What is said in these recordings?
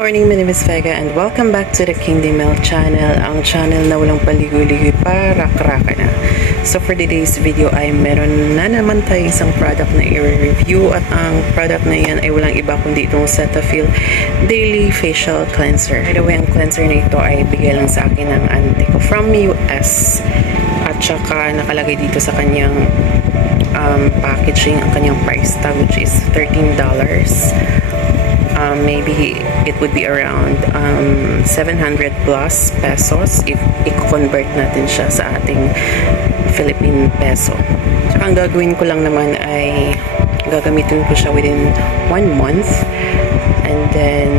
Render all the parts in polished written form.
Morning, my name is Vega and welcome back to the Kingdom Mel channel, ang channel na walang paligoy-ligoy para kraka na. So for today's video ay meron na naman tayong isang product na i-review at ang product na yan ay walang iba kundi itong Cetaphil Daily Facial Cleanser. By the way, ang cleanser na ito ay bigay lang sa akin ng auntie ko from US at saka nakalagay dito sa kanyang packaging ang kanyang price tag, which is $13. Maybe it would be around 700 plus pesos if i-convert natin siya sa ating Philippine peso. So, ang gagawin ko lang naman ay gagamitin ko siya within 1 month, and then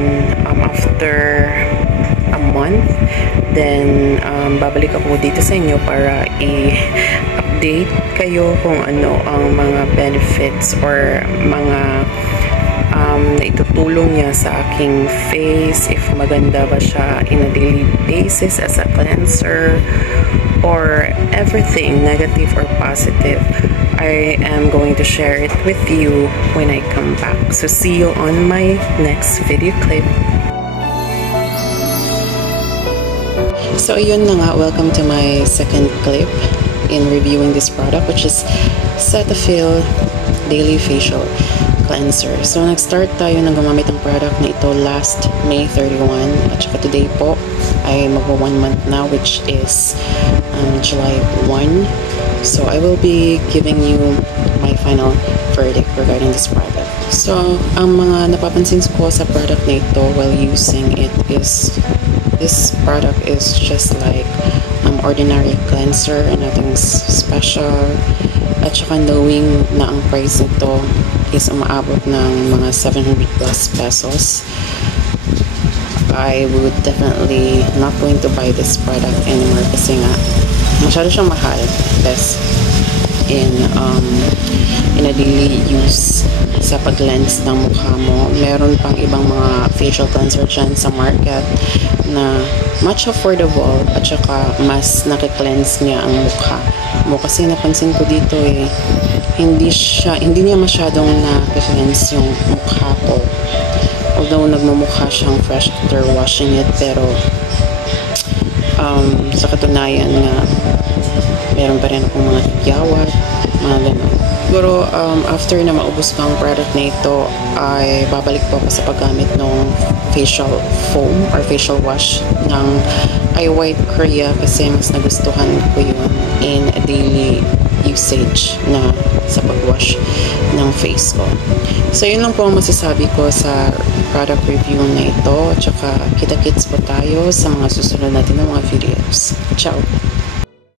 after a month, then babalik ako dito sa inyo para i-update kayo kung ano ang mga benefits or mga na itutulong niya sa aking face, if maganda ba siya in a daily basis as a cleanser, or everything negative or positive. I am going to share it with you when I come back. So see you on my next video clip. So yun na nga, welcome to my second clip in reviewing this product, which is Cetaphil Daily Facial Cleanser. So, nag-start tayo ng gumamit ng product na ito last May 31 at saka today po ay magwa 1 month na, which is July 1. So, I will be giving you my final verdict regarding this product. So, ang mga napapansin ko sa product na ito while using it is this product is just like ordinary cleanser, nothing special. At saka knowing na ang price nito is umaabot ng mga 700 plus pesos, I would definitely not going to buy this product anymore kasi nga masyado siyang mahal. Best in a daily use sa pag-cleanse ng mukha mo. Meron pang ibang mga facial cleanser dyan sa market na much affordable at saka mas nakikleanse niya ang mukha mo. Kasi napansin ko dito hindi niya masyadong nakikleanse yung mukha ko. Although nagmumukha siyang fresh after washing it, pero sa katunayan nga meron pa rin akong mga tigyawat, mga gano'n. Siguro after na maubos ko ang product na ito, ay babalik po ako sa paggamit ng facial foam or facial wash ng iWhite Korea kasi mas nagustuhan ko yun in a daily usage na sa pag-wash ng face ko. So yun lang po ang masasabi ko sa product review na ito. Tsaka kita-kits po tayo sa mga susunod natin ng mga videos. Ciao!